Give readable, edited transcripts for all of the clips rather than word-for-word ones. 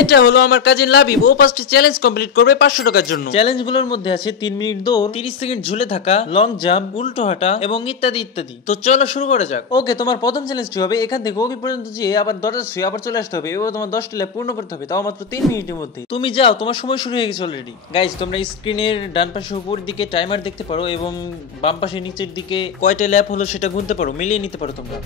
এটা হলো আমার কাজিন লাবিব, ও 5টি চ্যালেঞ্জ কমপ্লিট করবে 500 টাকার জন্য। চ্যালেঞ্জগুলোর মধ্যে আছে 3 মিনিট দৌড়, 30 সেকেন্ড ঝুলে থাকা, লং জাম্প, উল্টো হাঁটা এবং ইত্যাদি ইত্যাদি। তো চলো শুরু করা যাক। ওকে, তোমার প্রথম চ্যালেঞ্জটি হবে এখান থেকে ওই পর্যন্ত যেয়ে আবার দরজা ছুঁয়ে আবার চলে আসতে হবে। এবার তোমার 10টি ল্যাপ পূর্ণ করতে হবে, তাও মাত্র 3 মিনিটের মধ্যে। তুমি যাও, তোমার সময় শুরু হয়ে গেছে অলরেডি। গাইস, তোমরা স্ক্রিনের ডান পাশে উপরের দিকে টাইমার দেখতে পারো এবং বাম পাশে নিচের দিকে কয়টা ল্যাপ হলো সেটা গুনতে পারো, মিলিয়ে নিতে পারো তোমরা।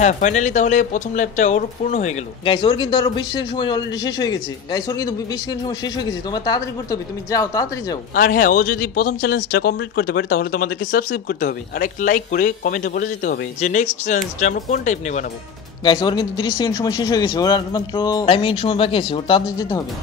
হ্যাঁ, ফাইনালি তাহলে প্রথম ল্যাপটা ওর পূর্ণ হয়ে গেল। গাইস, ওর কিন্তু আরো 20 সেকেন্ড সময় অলরেডি শেষ হয়ে গেছে। গাইস, ওর কিন্তু 20 সেকেন্ড সময় শেষ হয়ে গেছে। তোমার তাড়াতাড়ি করতে হবে, তুমি যাও, তাড়াতাড়ি যাও। আর হ্যাঁ, ও যদি প্রথম চ্যালেঞ্জটা কমপ্লিট করতে পারে তাহলে তোমাদেরকে সাবস্ক্রাইব করতে হবে আর একটা লাইক করে কমেন্টে বলে যেতে হবে যে নেক্সট চ্যালেঞ্জটা আমরা কোন টাইপ নিয়ে বানাবো। গাইস, ওর কিন্তু 30 সেকেন্ড সময় শেষ হয়ে গেছে। ওর আর মাত্র 5 মিনিট সময় বাকি আছে। ওর তাড়াতাড়ি যেতে হবে।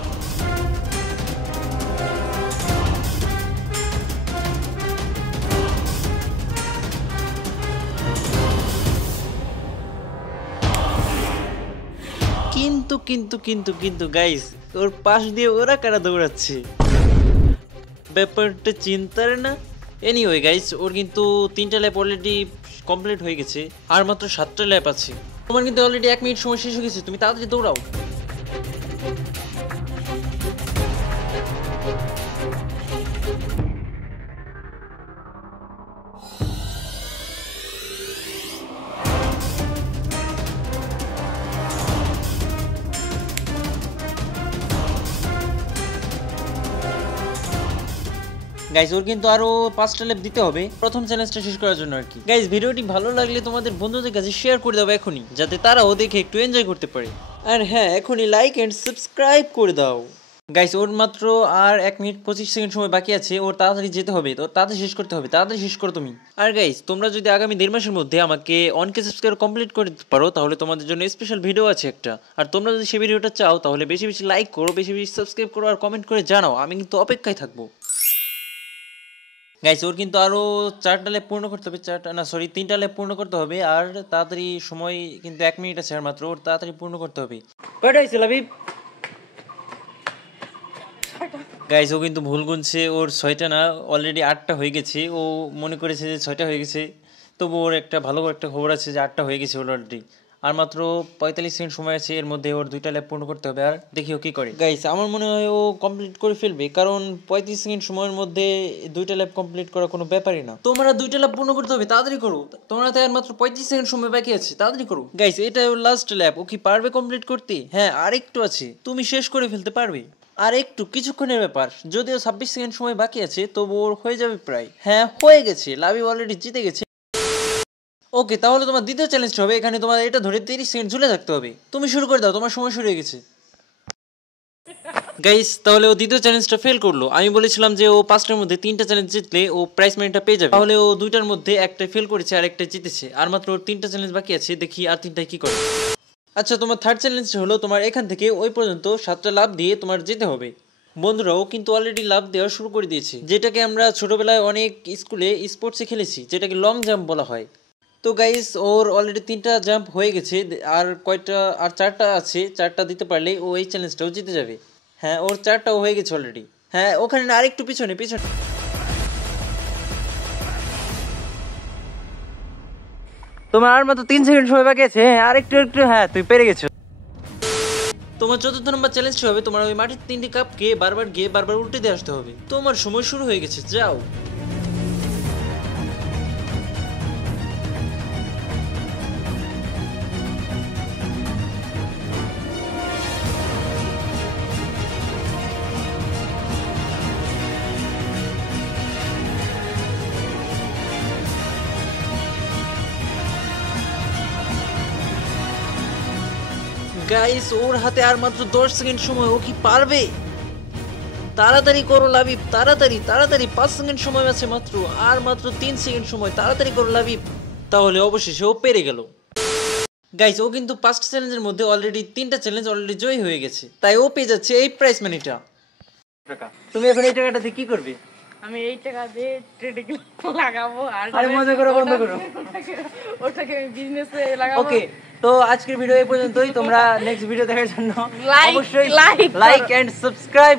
কিন্তু কিন্তু কিন্তু কিন্তু গাইস, ওর পাশ দিয়ে ওরা কারা দৌড়াচ্ছে, ব্যাপারটা চিন্তার না। এনিওয়ে গাইস, ওর কিন্তু 3টা ল্যাপ অলরেডি কমপ্লিট হয়ে গেছে, আর মাত্র 7টা ল্যাপ আছে। তোমার কিন্তু অলরেডি 1 মিনিট সময় শেষ হয়ে গেছে, তুমি তাড়াতাড়ি দৌড়াও। গাইস, ওর কিন্তু আরো 5টা ল্যাপ দিতে হবে প্রথম চ্যালেঞ্জটা শেষ করার জন্য আর কি। গাইস, ভিডিওটি ভালো লাগলে তোমাদের বন্ধুদের কাছে শেয়ার করে দাও এখনই, যাতে তারাও দেখে একটু এনজয় করতে পারে। আর হ্যাঁ, এখনই লাইক এন্ড সাবস্ক্রাইব করে দাও। গাইস, ওর মাত্র আর 1 মিনিট 25 সেকেন্ড সময় বাকি আছে। ওর তাড়াতাড়ি যেতে হবে, তো তাড়াতাড়ি শেষ করতে হবে, তাড়াতাড়ি শেষ করো তুমি। আর গাইস, তোমরা যদি আগামী 1.5 মাসের মধ্যে আমাকে 1K সাবস্ক্রাইব কমপ্লিট করে দিতে পারো তাহলে তোমাদের জন্য স্পেশাল ভিডিও আছে একটা। আর তোমরা যদি সেই ভিডিওটা চাও তাহলে বেশি বেশি লাইক করো, বেশি বেশি সাবস্ক্রাইব করো আর কমেন্ট করে জানাও, আমি কিন্তু অপেক্ষায় থাকবো। গাইস, ওর কিন্তু আরো 4টা ল্যাপ পূর্ণ করতে হবে, 3টা ল্যাপ পূর্ণ করতে হবে। আর তাড়াতাড়ি সময় কিন্তু 1 মিনিট আছে আর মাত্র, ওর তাড়াতাড়ি পূর্ণ করতে হবে। কয়টা হয়েছে লাবিব? গাইস, ও কিন্তু ভুল গুনছে, ওর 6টা না অলরেডি 8টা হয়ে গেছে। ও মনে করেছে যে 6টা হয়ে গেছে, তবু ওর একটা ভালো একটা খবর আছে যে 8টা হয়ে গেছে ওর অলরেডি। আর মাত্র 45 সেকেন্ড সময় আছে, এর মধ্যে ওর 2টা ল্যাপ পূর্ণ করতে হবে। আর দেখি ও কি করে। গাইস, আমার মনে হয় ও কমপ্লিট করে ফেলবে, কারণ 35 সেকেন্ড সময়ের মধ্যে 2টা ল্যাপ কমপ্লিট করা কোনো ব্যাপারই না। তোমরা 2টা ল্যাপ পূর্ণ করতে হবে, তাড়াতাড়ি করো। তোমরা তো আর মাত্র 35 সেকেন্ড সময় বাকি আছে, তাড়াতাড়ি করো। গাইস, এটা ওর লাস্ট ল্যাপ, ও কি পারবে কমপ্লিট করতে? হ্যাঁ, আর একটু আছে, তুমি শেষ করে ফেলতে পারবে। আর একটু কিছুক্ষণের ব্যাপার, যদিও 26 সেকেন্ড সময় বাকি আছে, তবু ওর হয়ে যাবে প্রায়। হ্যাঁ, হয়ে গেছে, লাবিব অলরেডি জিতে গেছে। ওকে, তাহলে তোমার দ্বিতীয় চ্যালেঞ্জটা হবে এখানে তোমার এটা ধরে 30 সেকেন্ড ঝুলে থাকতে হবে। তুমি শুরু করে দাও, তোমার সময় শুরু হয়ে গেছে। গাইস, তাহলে ও দ্বিতীয় চ্যালেঞ্জটা ফেল করলো। আমি বলেছিলাম যে ও 5টার মধ্যে 3টা চ্যালেঞ্জ জিতলে ও প্রাইজ মানিটা পেয়ে যাবে, তাহলে ও 2টার মধ্যে একটা ফেল করেছে আর একটা জিতেছে। আর মাত্র ওর 3টা চ্যালেঞ্জ বাকি আছে, দেখি আর 3টায় কি করে। আচ্ছা, তোমার থার্ড চ্যালেঞ্জটা হলো তোমার এখান থেকে ওই পর্যন্ত 7টা লাফ দিয়ে তোমার যেতে হবে। বন্ধুরাও কিন্তু অলরেডি লাফ দেওয়া শুরু করে দিয়েছে, যেটাকে আমরা ছোটবেলায় অনেক স্কুলে স্পোর্টসে খেলেছি, যেটাকে লং জাম্প বলা হয়। তো গাইস, ওর অলরেডি 3টা জাম্প হয়ে গেছে, আর কয়টা আর 4টা আছে। 4টা দিতে পারলে ও এই চ্যালেঞ্জটাও জিতে যাবে। হ্যাঁ, ওর 4টাও হয়ে গেছে অলরেডি। হ্যাঁ, ওখানে আরেকটু পিছনে পিছনে। তোমার আর মাত্র 3 সেকেন্ড সময় বাকি আছে। আর একটু একটু, হ্যাঁ তুই পেরে গেছো। তোমার 4র্থ নম্বর চ্যালেঞ্জটা হবে তোমার ওই মাটির 3টি কাপকে বারবার গিয়ে বারবার উল্টে দিয়ে আসতে হবে। তোমার সময় শুরু হয়ে গেছে, যাও। গাইস, ওর হাতে আর মাত্র 10 সেকেন্ড সময়, ও কি পারবে? তাড়াতাড়ি করো লাবিব, তাড়াতাড়ি তাড়াতাড়ি, 5 সেকেন্ড সময় আছে মাত্র, আর মাত্র 3 সেকেন্ড সময়, তাড়াতাড়ি করো লাবিব। তাহলে অবশেষে ও পেরে গেল। গাইস, ও কিন্তু 5টা চ্যালেঞ্জের মধ্যে অলরেডি 3টা চ্যালেঞ্জ অলরেডি জয় হয়ে গেছে, তাই ও পেয়ে যাচ্ছে এই প্রাইজ মানিটা। তুমি এখন এই টাকাটা দিয়ে কি করবে? আমি এই টাকা দিয়ে ট্রেডিং লাগাবো আর আরে মজা করো, বন্ধ করো। ওটাকে আমি বিজনেসে লাগাবো। ওকে, তো আজকের ভিডিও এই পর্যন্তই। তোমরা নেক্সট ভিডিও দেখার জন্য Like অবশ্যই লাইক এন্ড সাবস্ক্রাইব